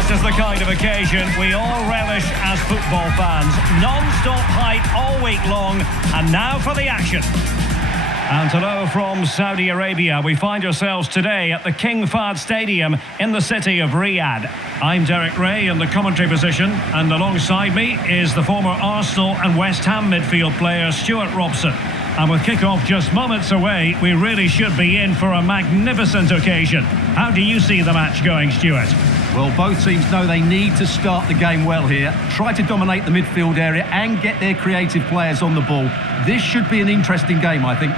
This is the kind of occasion we all relish as football fans. Non-stop hype all week long, and now for the action. And hello from Saudi Arabia. We find ourselves today at the King Fahd Stadium in the city of Riyadh. I'm Derek Ray in the commentary position, and alongside me is the former Arsenal and West Ham midfield player Stuart Robson. And with kick-off just moments away, we really should be in for a magnificent occasion. How do you see the match going, Stuart? Well, both teams know they need to start the game well here, try to dominate the midfield area and get their creative players on the ball. This should be an interesting game, I think.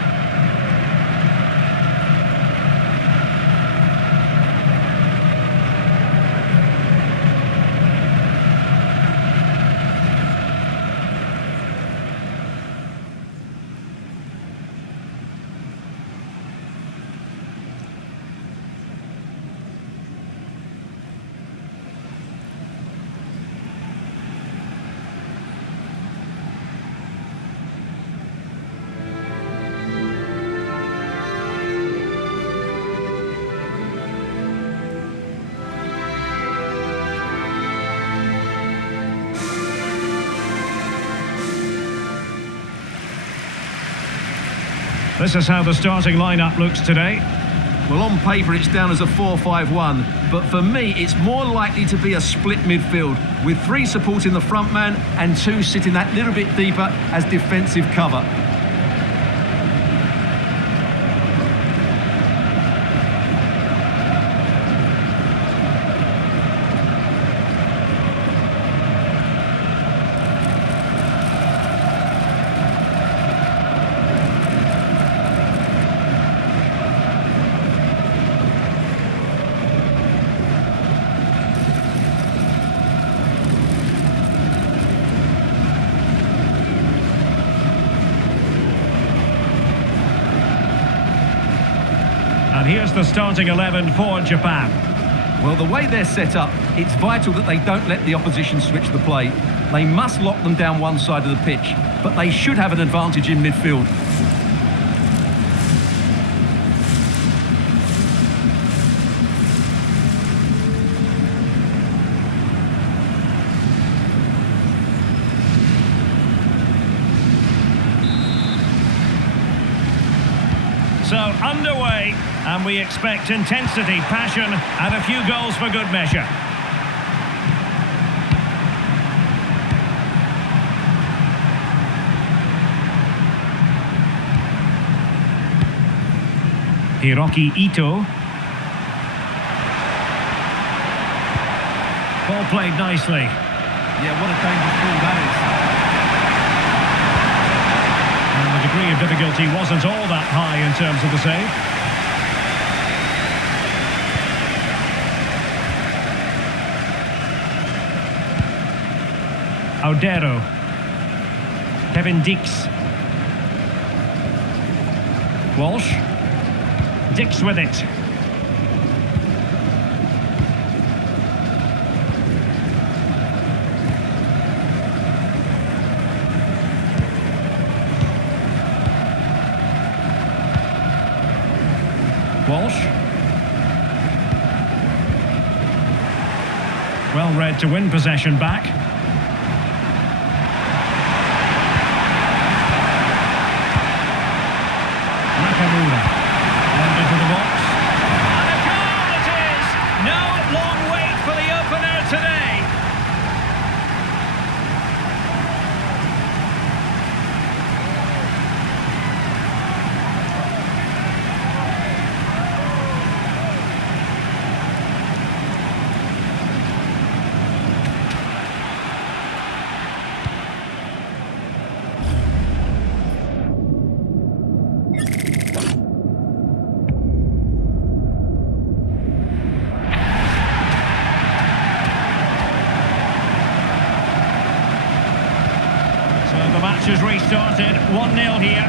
This is how the starting lineup looks today. Well, on paper it's down as a 4-5-1, but for me it's more likely to be a split midfield with 3 supporting the front man and 2 sitting that little bit deeper as defensive cover. And here's the starting 11 for Japan. Well, the way they're set up, it's vital that they don't let the opposition switch the play. They must lock them down one side of the pitch, but they should have an advantage in midfield. So underway, and we expect intensity, passion, and a few goals for good measure. Hiroki Ito. Ball played nicely. Yeah, what a dangerous ball that is. And the degree of difficulty wasn't all that high in terms of the save. Audero. Kevin Dix. Walsh. Dix with it. Walsh. Well read to win possession back. Garuda. And into the box. And a goal it is! No long wait for the opener today. The match has restarted, 1-0 here.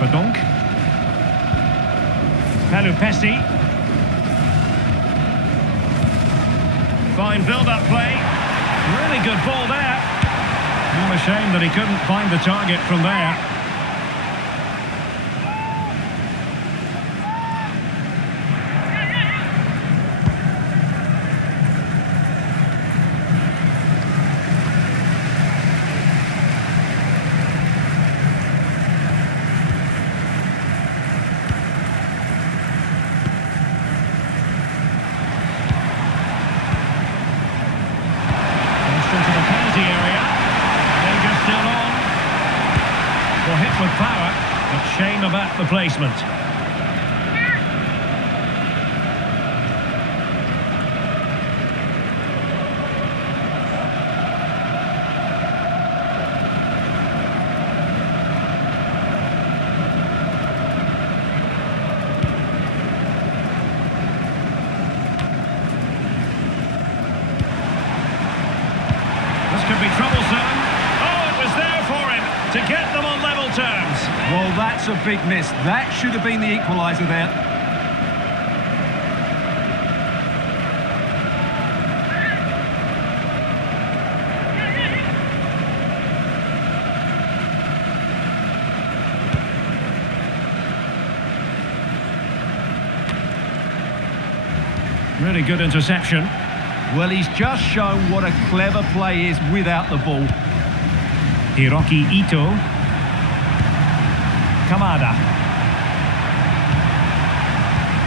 Verdonk. Pelupessy. Fine build-up play. Really good ball there. What a shame that he couldn't find the target from there. Into the penalty area. Danger still on. Well, hit with power, but shame about the placement. Could be troublesome. Oh, it was there for him to get them on level terms. Well, that's a big miss. That should have been the equaliser there. Really good interception. Well, he's just shown what a clever play is without the ball. Hiroki Ito. Kamada.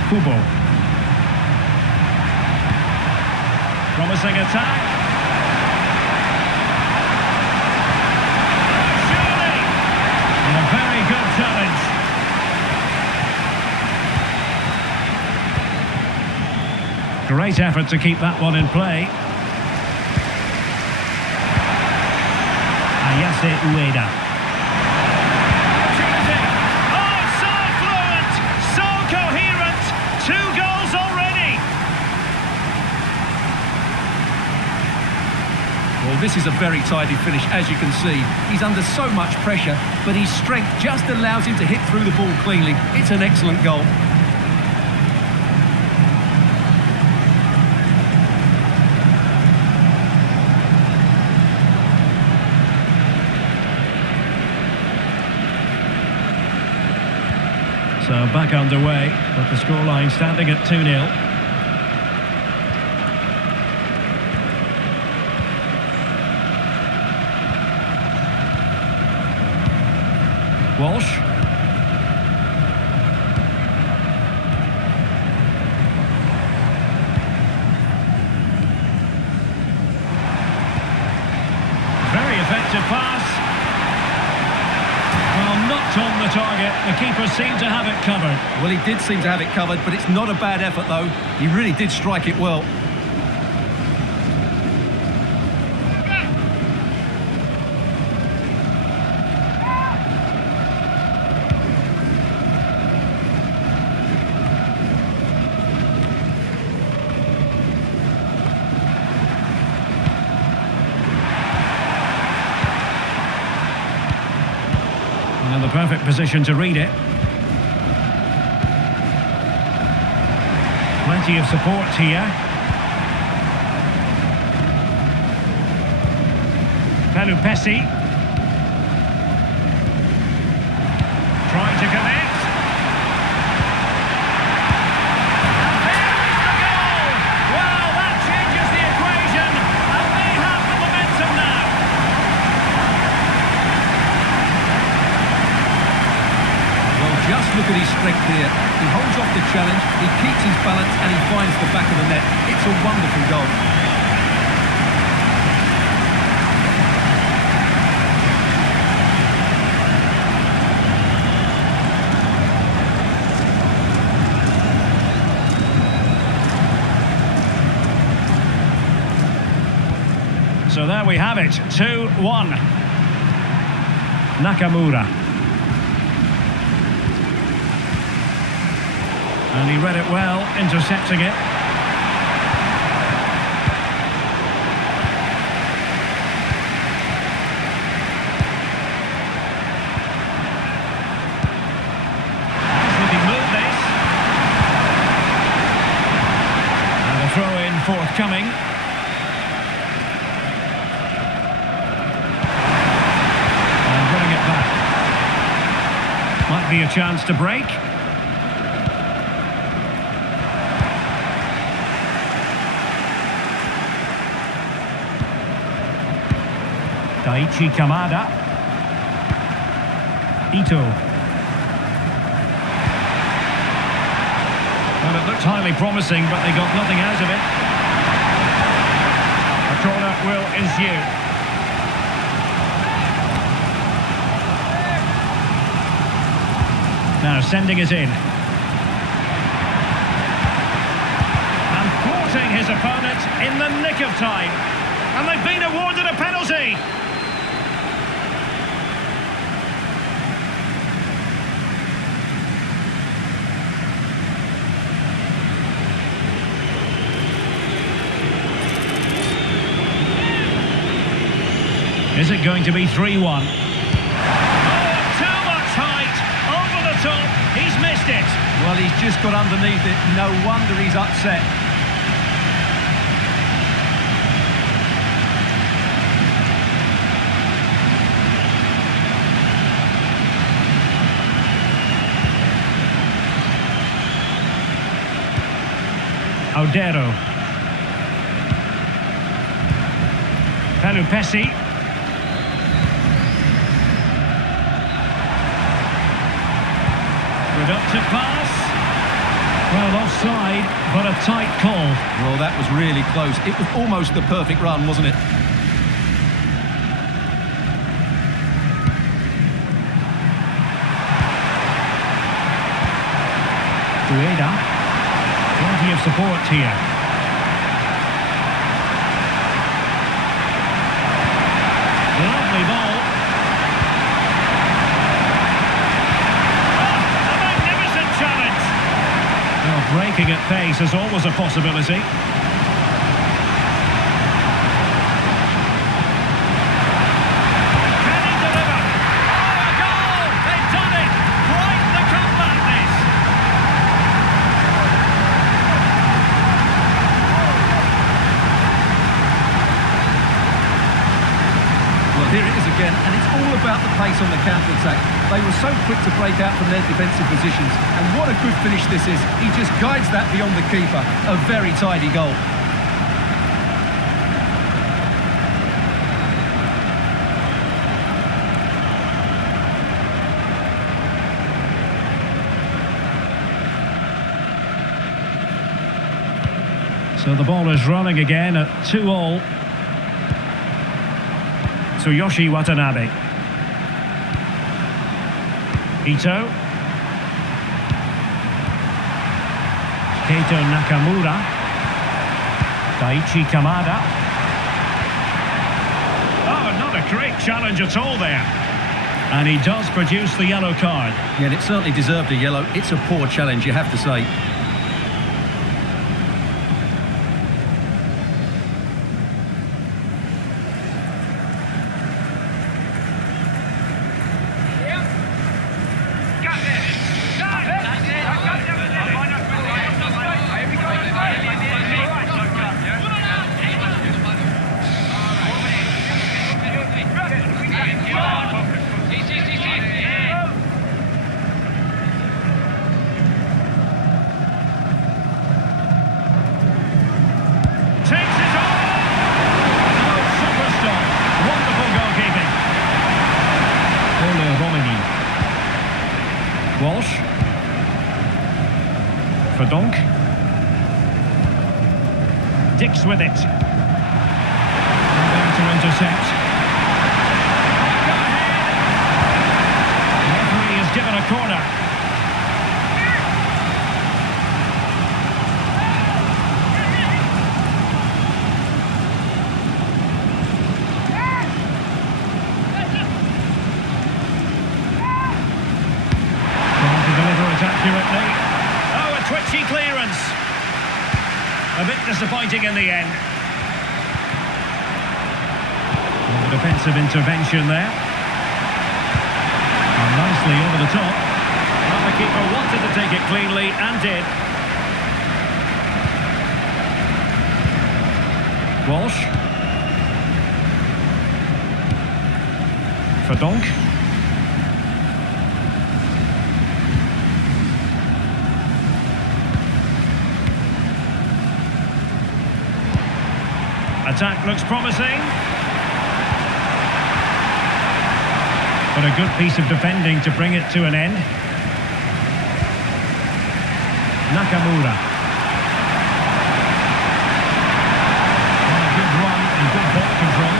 Kubo. Promising attack. Surely! And a very good challenge. Great effort to keep that one in play. Ayase Ueda. Oh, so fluent, so coherent. 2 goals already. Well, this is a very tidy finish, as you can see. He's under so much pressure, but his strength just allows him to hit through the ball cleanly. It's an excellent goal. So back underway, with the scoreline standing at 2-0. Walsh. Very effective pass. Well, knocked on the target. The keeper seemed to have it covered. Well, he did seem to have it covered, but it's not a bad effort, though. He really did strike it well. And the perfect position to read it. Plenty of support here. Pelupesi. Trying to connect. And there is the goal! Well, that changes the equation, and they have the momentum now. Well, just look at his strength here. He holds off the challenge, he keeps his balance, and he finds the back of the net. It's a wonderful goal. So there we have it, 2-1. Nakamura. And he read it well, intercepting it. Nice looking move, this. And a throw-in forthcoming. might be a chance to break. Daichi Kamada. Ito. Well, it looked highly promising, but they got nothing out of it. A corner will ensue. Now sending it in. And thwarting his opponent in the nick of time. And they've been awarded a penalty. Is it going to be 3-1? Oh, too much height, over the top, he's missed it. Well, he's just got underneath it, no wonder he's upset. Odero. Pelupesi. Productive pass. Well, offside, but a tight call. Well, that was really close. It was almost the perfect run, wasn't it? Garuda. Plenty of support here. Lovely ball. Breaking at pace is always a possibility. Can he deliver? Oh, a goal! They've done it! Quite the comeback, this! Well, here it is again, and it's all about the pace on the counter-attack. They were so quick to break out from their defensive positions, and what a good finish this is. He just guides that beyond the keeper. A very tidy goal. So the ball is running again at 2-2. Tsuyoshi Watanabe. Ito. Keito Nakamura. Daichi Kamada. Oh, not a great challenge at all there. And he does produce the yellow card. Yeah, and it certainly deserved a yellow. It's a poor challenge, you have to say. Walsh. Verdonk. Dix with it. There to intercept. The referee has given a corner. Accurately. Oh, a twitchy clearance. A bit disappointing in the end. And the defensive intervention there. And nicely over the top. Well, the keeper wanted to take it cleanly and did. Walsh. Verdonk. attack looks promising. But a good piece of defending to bring it to an end. Nakamura. Good run and good ball control.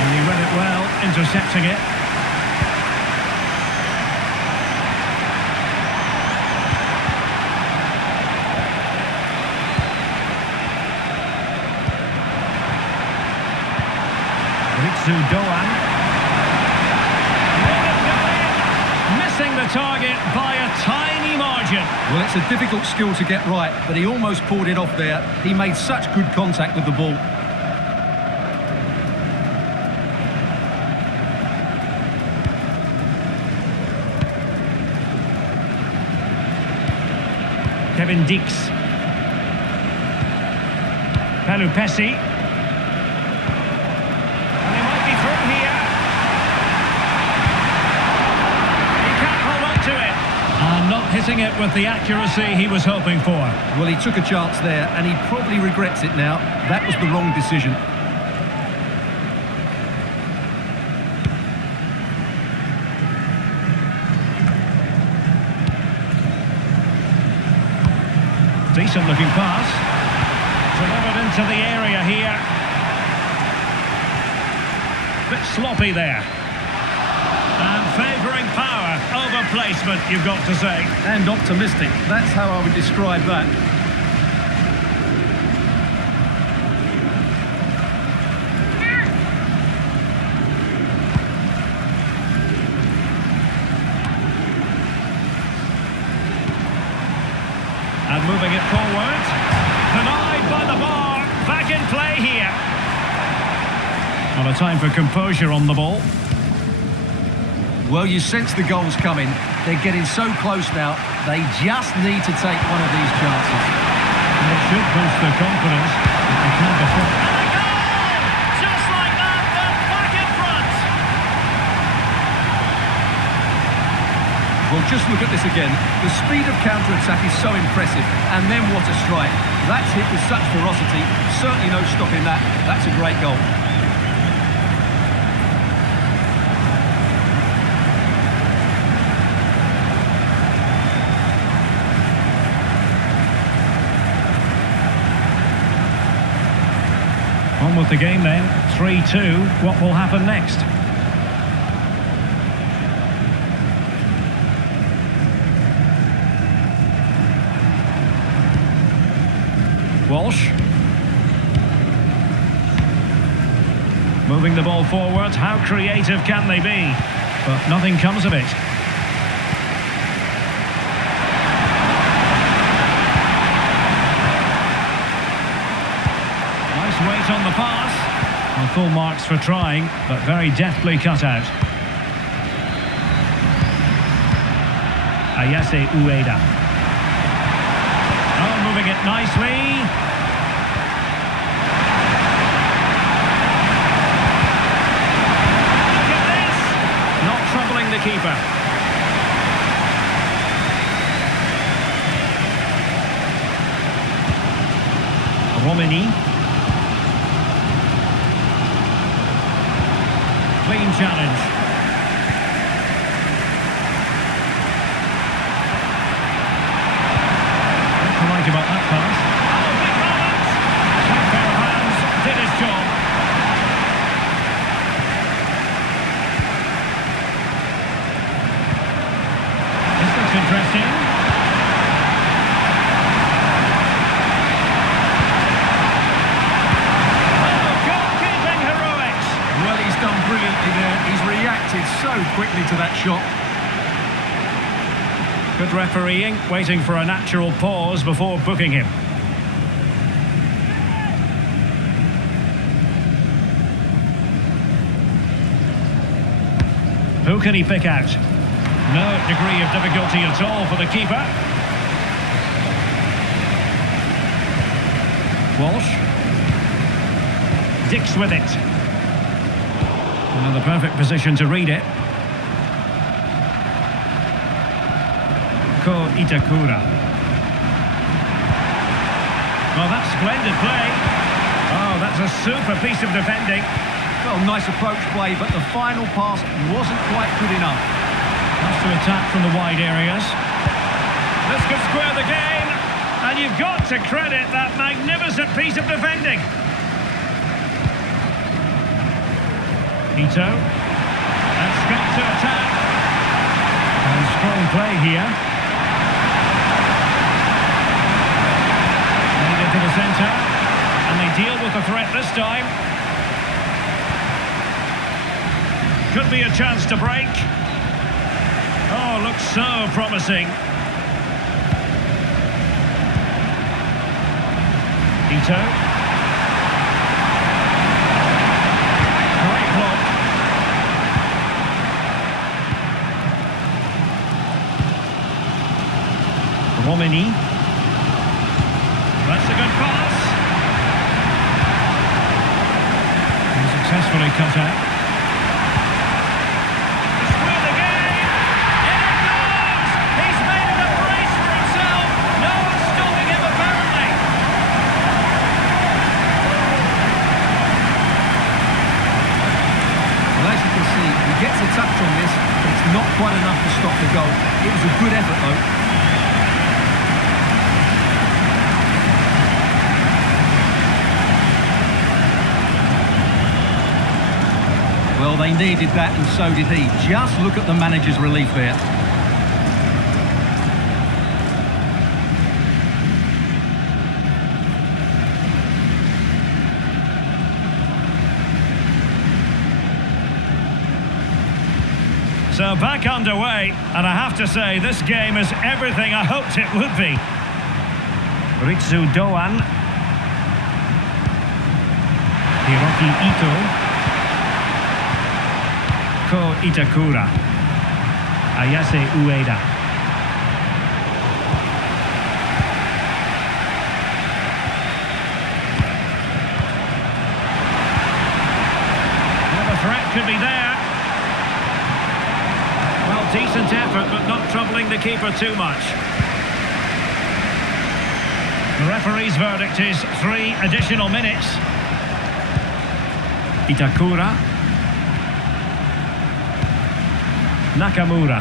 And he read it well, intercepting it. SHOWDOWN. Missing the target by a tiny margin. Well, it's a difficult skill to get right, but he almost pulled it off there. He made such good contact with the ball. Kevin Dix. Pelupesi. Not hitting it with the accuracy he was hoping for. Well, he took a chance there, and he probably regrets it now. That was the wrong decision. Decent looking pass. Delivered into the area here. Bit sloppy there. And favouring power over placement, you've got to say. And optimistic. That's how I would describe that. And moving it forward. Denied by the bar. Back in play here. Not a time for composure on the ball. Well, you sense the goals coming. They're getting so close now. They just need to take one of these chances. And it should boost their confidence. They can't afford. And a goal! Just like that, they're back in front. Well, just look at this again. The speed of counter-attack is so impressive. And then what a strike. That's hit with such ferocity. Certainly no stopping that. That's a great goal. On with the game then, 3-2. What will happen next? Walsh. Moving the ball forward. How creative can they be? But nothing comes of it. Weight on the pass. Well, full marks for trying, but very deftly cut out. Ayase Ueda. Oh, moving it nicely. Look at this. Not troubling the keeper. Romini. Clean challenge. What do you like about that pass? Oh, big moment. That pair of hands did his job. This looks interesting. Brilliantly there. He's reacted so quickly to that shot. Good refereeing, waiting for a natural pause before booking him. Who can he pick out? No degree of difficulty at all for the keeper. Walsh. Dix with it. Another perfect position to read it. Ko Itakura. Well, that's splendid play. Oh, that's a super piece of defending. Well, nice approach play, but the final pass wasn't quite good enough. Has to attack from the wide areas. This could square the game, and you've got to credit that magnificent piece of defending. Ito. That's got to attack. And strong play here. Made into the centre, and they deal with the threat this time. Could be a chance to break. Oh, looks so promising. Ito. Great block. Romini. That's a good pass. And successfully cut out. Gets a touch on this, but it's not quite enough to stop the goal. It was a good effort, though. Well, they needed that, and so did he. Just look at the manager's relief there. So back underway, and I have to say this game is everything I hoped it would be. SHOWDOWN. Hiroki Ito. Ko Itakura. Ayase Ueda. Well, the threat could be there. Decent effort, but not troubling the keeper too much. The referee's verdict is 3 additional minutes. Itakura. Nakamura.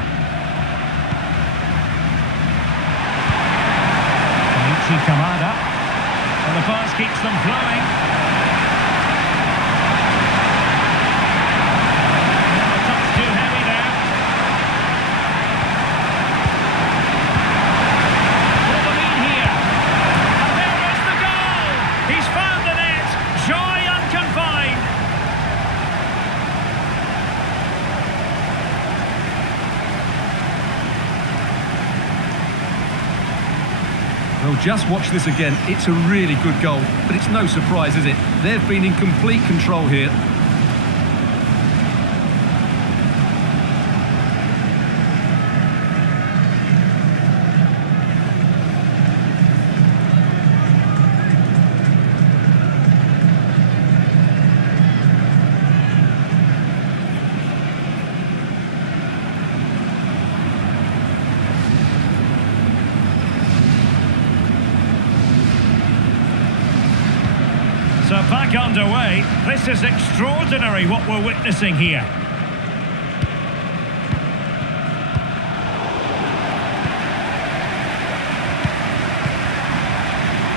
Keiichi Kamada. And the pass keeps them flowing. Well, just watch this again. It's a really good goal, but it's no surprise, is it? They've been in complete control here. So back underway. This is extraordinary what we're witnessing here.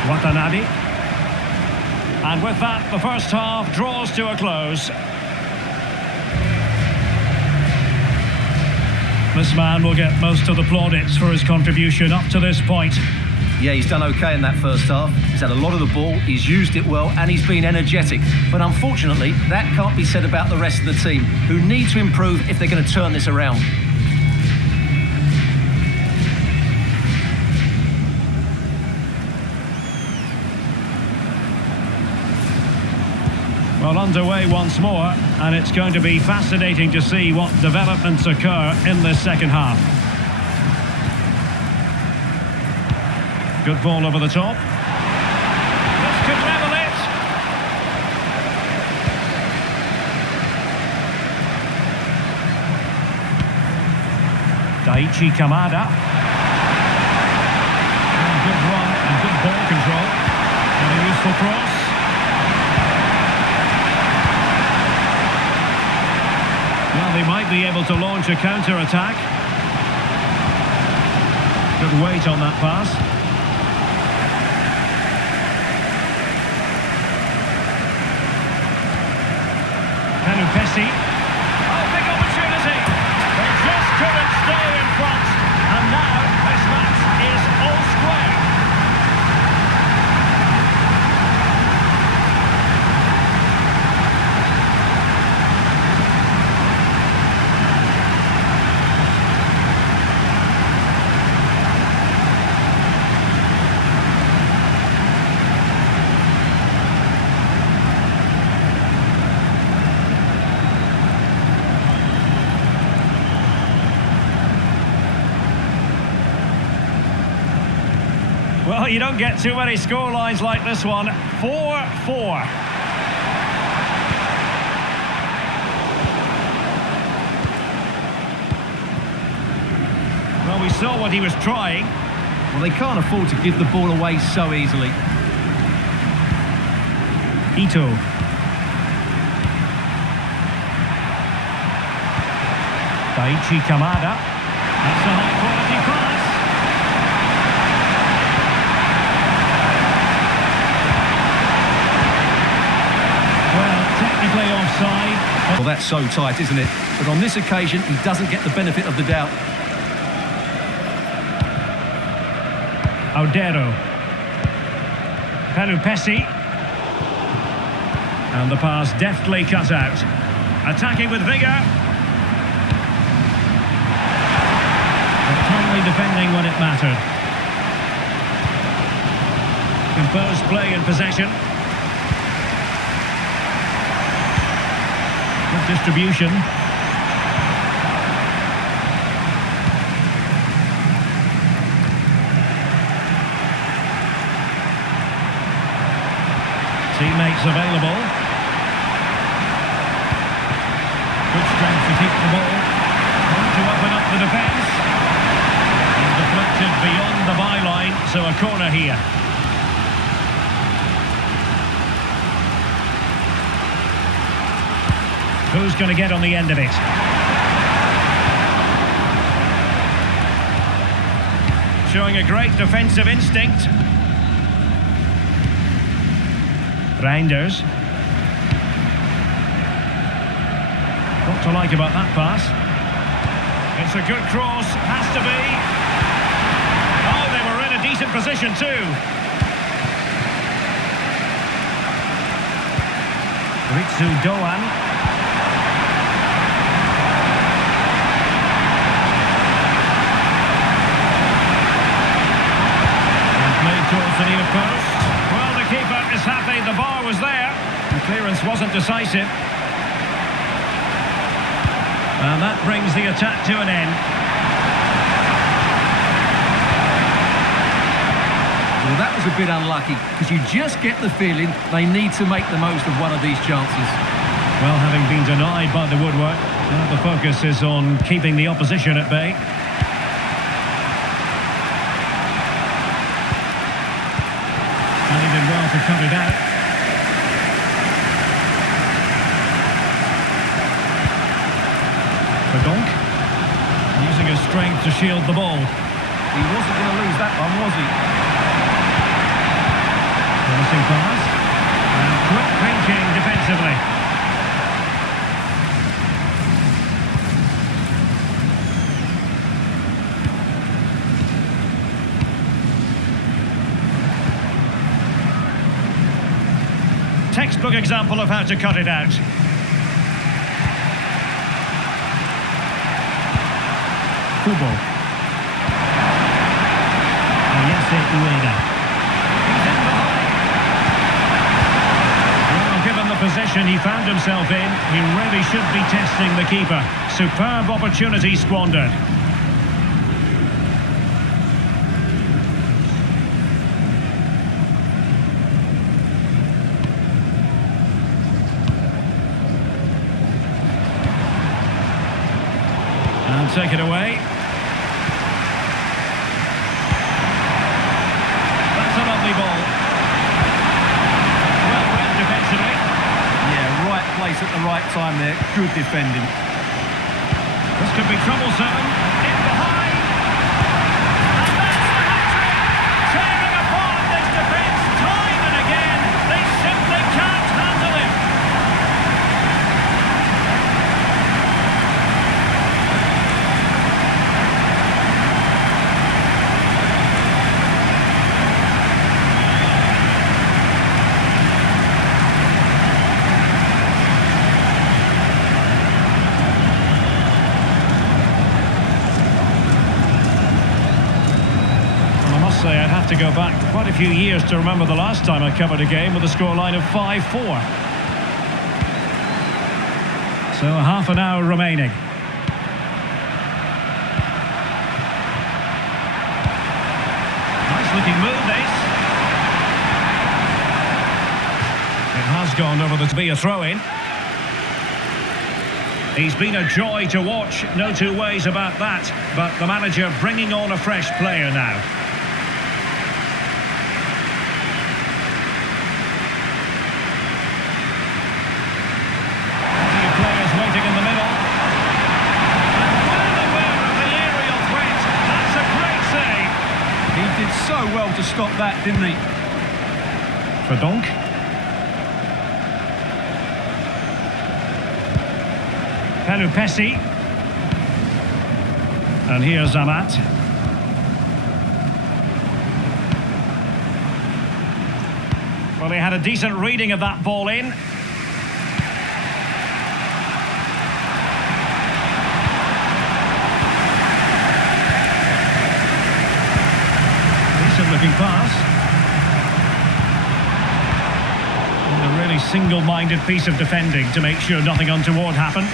Watanabe. And with that, the first half draws to a close. This man will get most of the plaudits for his contribution up to this point. Yeah, he's done okay in that first half. He's had a lot of the ball, he's used it well, and he's been energetic. But unfortunately, that can't be said about the rest of the team, who need to improve if they're going to turn this around. Well, underway once more, and it's going to be fascinating to see what developments occur in this second half. Good ball over the top. This could level it. Keiichi Kamada. And good run and good ball control. Forceful cross. Well, they might be able to launch a counter-attack. Good weight on that pass. Pessi. Oh, big opportunity. They just couldn't stay in front. And now this match is all square. Well, you don't get too many scorelines like this one. 4-4. Well, we saw what he was trying. Well, they can't afford to give the ball away so easily. Ito. Daichi Kamada. That's a high-quality pass. Technically offside. Well, that's so tight, isn't it? But on this occasion, he doesn't get the benefit of the doubt. Audero. Pessi. And the pass deftly cut out. Attacking with vigour. But timely defending when it mattered. Composed play in possession. Good distribution. Teammates available. Good strength to keep the ball. Want to open up the defence. And deflected beyond the byline, so a corner here. Who's going to get on the end of it? Showing a great defensive instinct. Reinders. What to like about that pass? It's a good cross, has to be. Oh, they were in a decent position too. Ritsu Doan. Towards the near post. Well, the keeper is happy the bar was there. The clearance wasn't decisive. And that brings the attack to an end. Well, that was a bit unlucky, because you just get the feeling they need to make the most of one of these chances. Well, having been denied by the woodwork, the focus is on keeping the opposition at bay. Well to cut it out. Verdonk using his strength to shield the ball. He wasn't going to lose that one, was he? Promising pass. And quick thinking defensively. Textbook example of how to cut it out. Kubo. Ayase Ueda. He's in behind. Well, given the position he found himself in, he really should be testing the keeper. Superb opportunity squandered. And take it away. That's a lovely ball. right time there. Good defending. This could be troublesome. In behind. And that's the hat-trick. Tearing apart this defence time and again. They simply can't handle him. Say I'd have to go back quite a few years to remember the last time I covered a game with a scoreline of 5-4. So half an hour remaining. Nice looking move, this. It has gone over to be a throw-in. He's been a joy to watch, no two ways about that. But the manager bringing on a fresh player now. So well to stop that, didn't he? Verdonk. Pelupesi. And here's Amat. Well, he had a decent reading of that ball in. Looking pass. And a really single-minded piece of defending to make sure nothing untoward happened.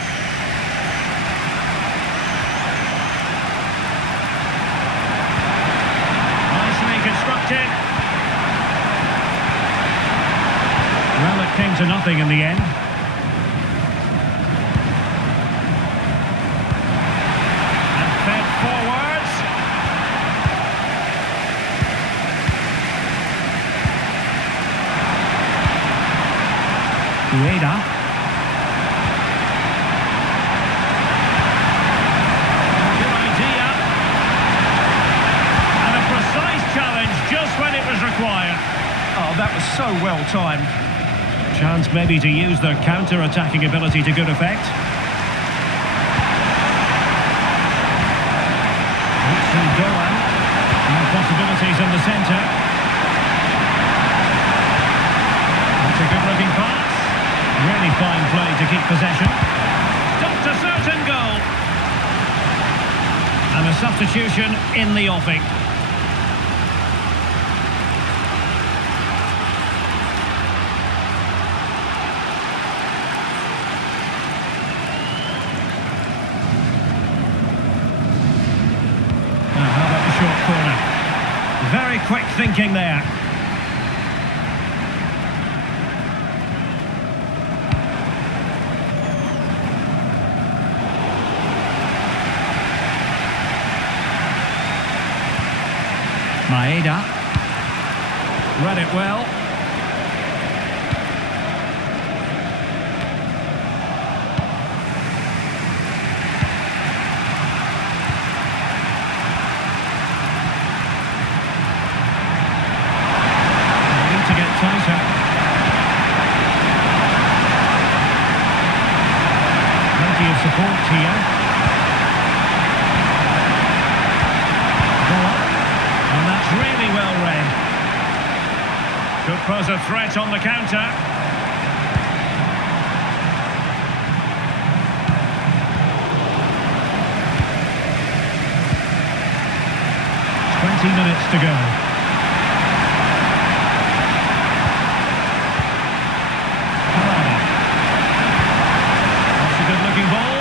Nicely constructed. Well, it came to nothing in the end. And fed forwards. Garuda. Good idea. And a precise challenge just when it was required. Oh, that was so well timed. Chance maybe to use their counter-attacking ability to good effect. SHOWDOWN. And possibilities in the centre. That's a good-looking pass. Really fine play to keep possession. Stopped a certain goal. And a substitution in the offing. Now, how about the short corner? Very quick thinking there. Maeda. Read it well. They need to get tighter. Plenty of support here. And that's really well read. Could pose a threat on the counter. Minutes to go. That's a good-looking ball.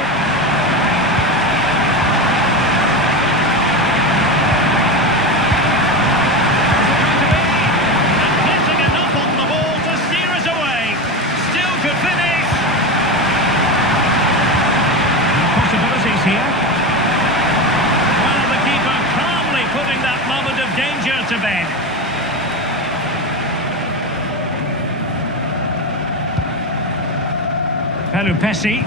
To bed. Pelupessy.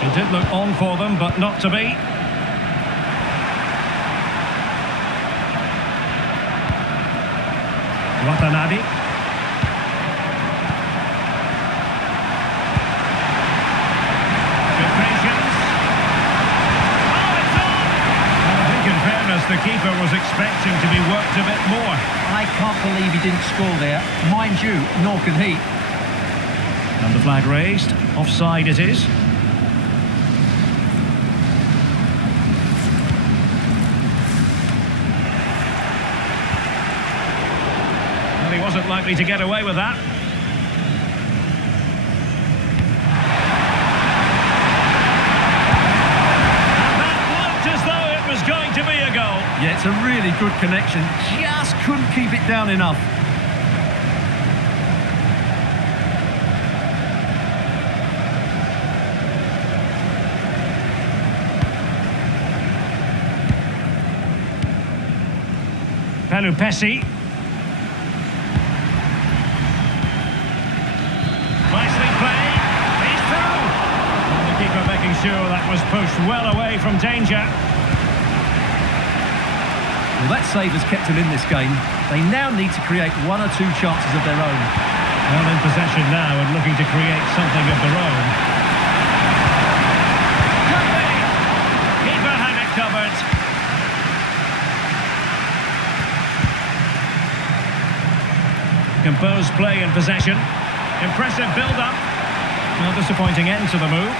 It did look on for them, but not to be. Watanabe. Good patience. Oh, it's on! Well, I think in fairness, the keeper was expecting to be worked a bit more. I can't believe he didn't score there. Mind you, nor can he. And the flag raised. Offside it is. Well, he wasn't likely to get away with that. And that looked as though it was going to be a goal. Yeah, it's a really good connection. Just couldn't keep it down enough. Pelupessy. Nicely played. He's through. And the keeper making sure that was pushed well away from danger. Well, that save has kept them in this game. They now need to create one or two chances of their own. Well, in possession now and looking to create something of their own. Could be. Keeper had it covered. Composed play in possession. Impressive build-up. Well, disappointing end to the move.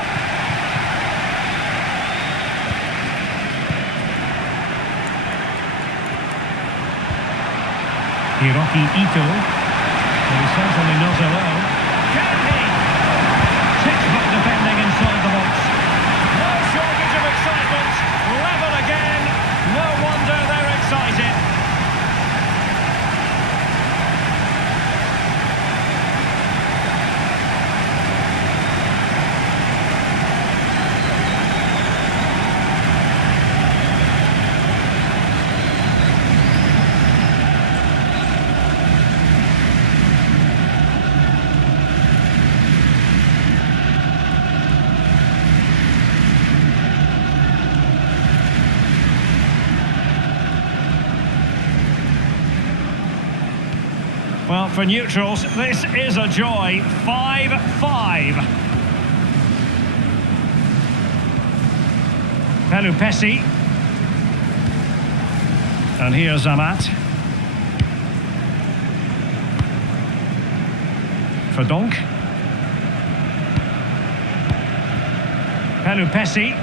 Hiroki Ito. Well, he's certainly not alone. Can he? Textbook defending inside the box. No shortage of excitement. Level again. No wonder they're excited. Well, for neutrals, this is a joy. 5-5. Pelupessy. And here's Amat. Verdonk. Pelupessy.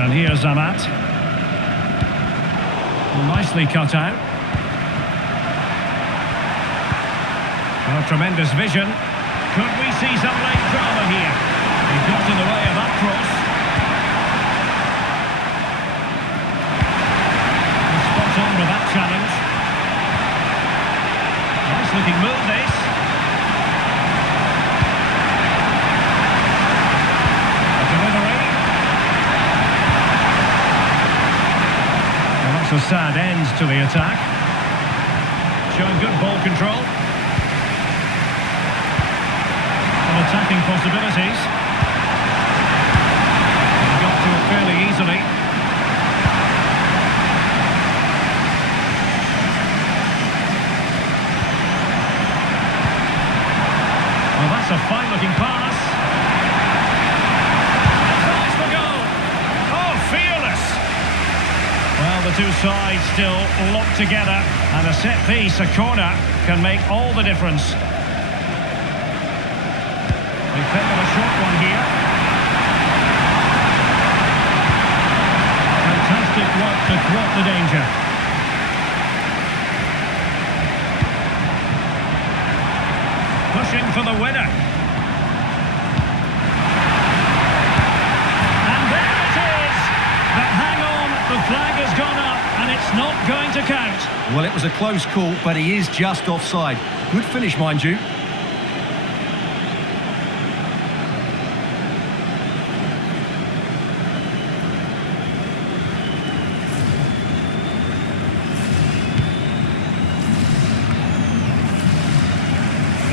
And here's Amat. Well, nicely cut out. Well, tremendous vision. Could we see some late drama here? He got in the way of that cross. He's spot on with that challenge. Nice looking move this. A delivery. Well, that's a sad end to the attack. Showing good ball control. Attacking possibilities. He got to it fairly easily. Well, that's a fine-looking pass. And tries for goal. Oh, fearless. Well, the two sides still locked together, and a set piece, a corner, can make all the difference. They picked up a short one here. Fantastic work to thwart the danger. Pushing for the winner. And there it is. But hang on, the flag has gone up and it's not going to count. Well, it was a close call, but he is just offside. Good finish, mind you.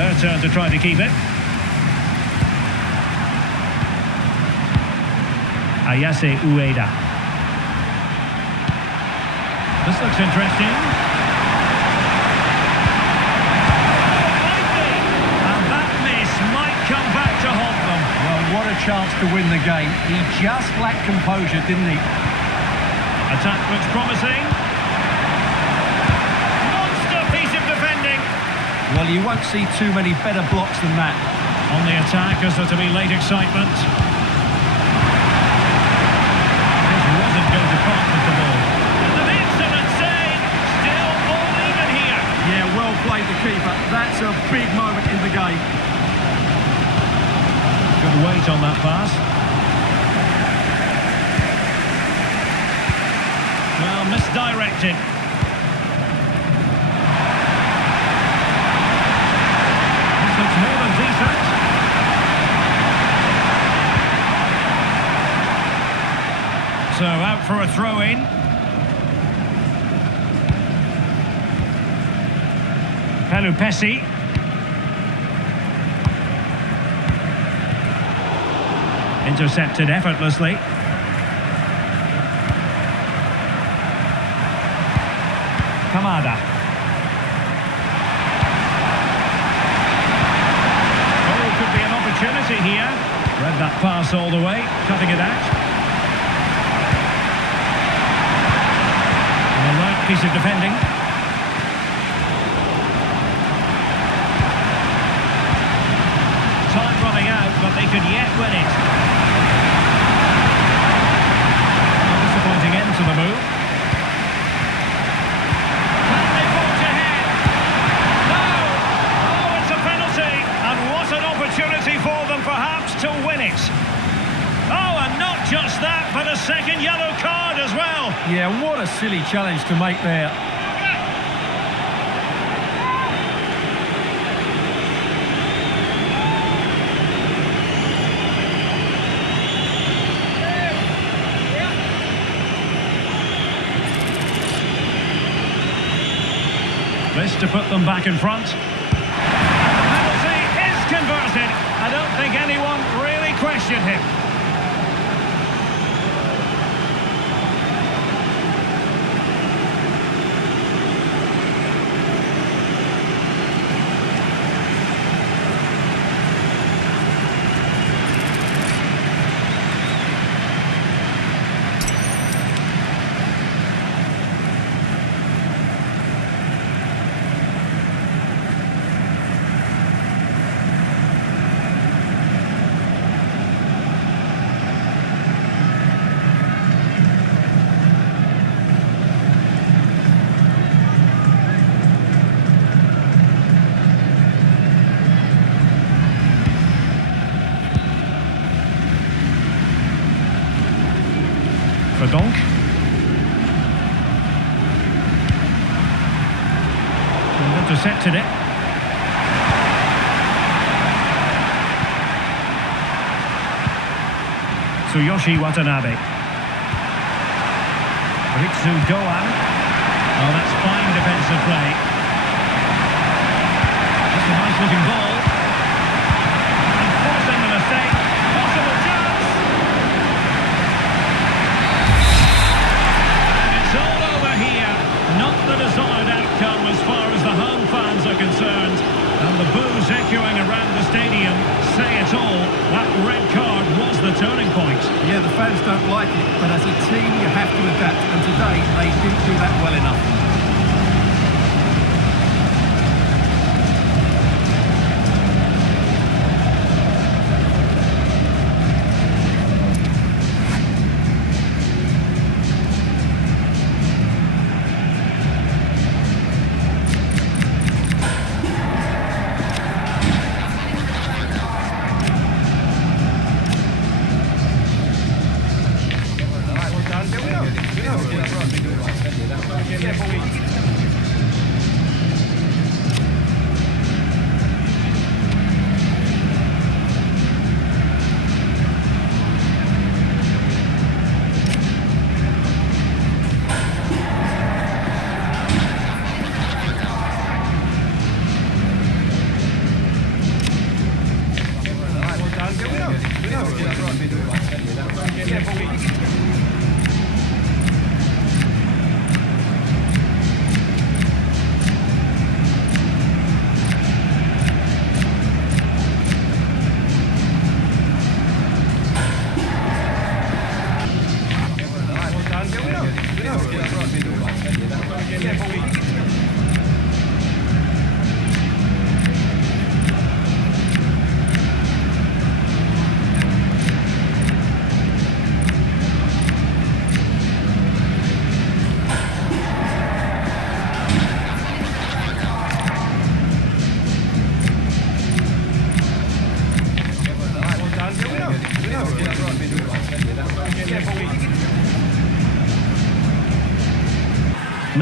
Their turn to try to keep it. Ayase Ueda. This looks interesting. And that miss might come back to haunt them. Well, what a chance to win the game. He just lacked composure, didn't he? Attack looks promising. Monster piece of defending. Well, you won't see too many better blocks than that. On the attack, is there to be late excitement? This wasn't going to part with the ball. And an excellent save. Still all even here. Yeah, well played the keeper. That's a big moment in the game. Good weight on that pass. Well, misdirected. This looks more than decent. So out for a throw-in. Pelupesi. Intercepted effortlessly. Kamada. Oh, could be an opportunity here. Read that pass all the way, cutting it out. An alert piece of defending. Time running out, but they could yet win it. A disappointing end to the move. Can they forge ahead? No! Oh, it's a penalty. And what an opportunity for them, perhaps, to win it. Oh, and not just that, but a second yellow card as well. Yeah, what a silly challenge to make there. This to put them back in front. And the penalty is converted. I don't think anyone really questioned him. Donk. Intercepted it. Tsuyoshi Watanabe. Ritsu Doan. Oh, that's fine defensive play. That's a nice looking ball. And forcing the mistake. Possible chance. It's all over here. Not the desired outcome as far as the home fans are concerned. And the boos echoing around the stadium say it all. That red card was the turning point. Yeah, the fans don't like it, but as a team you have to adapt. And today they didn't do that well enough.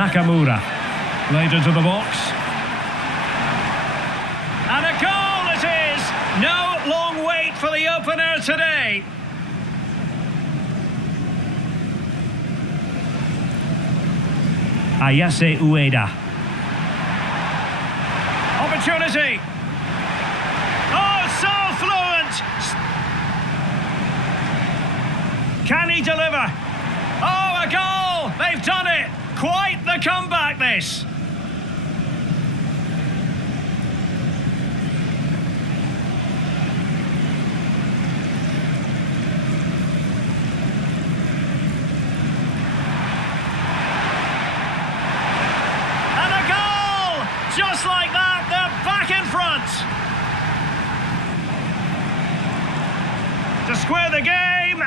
Nakamura. Played into the box. And a goal it is! No long wait for the opener today. Ayase Ueda. Opportunity. Oh, so fluent! Can he deliver? Oh, a goal! They've done it! Quite the comeback, this! And a goal! Just like that, they're back in front! To square the game.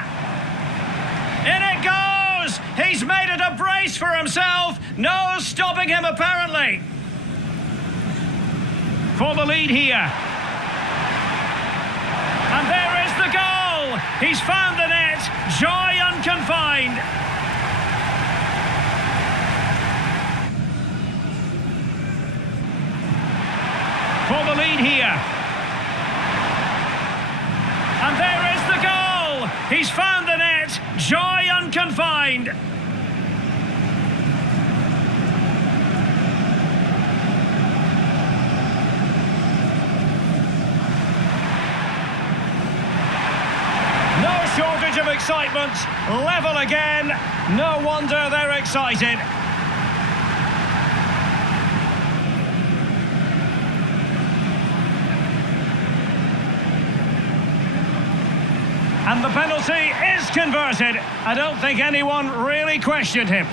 In it goes! He's made it a brace for himself. No stopping him, apparently. For the lead here. And there is the goal! He's found the net. Joy unconfined. For the lead here. And there is the goal! He's found the net. Joy unconfined. No shortage of excitement. Level again. No wonder they're excited. And the penalty is converted. I don't think anyone really questioned him.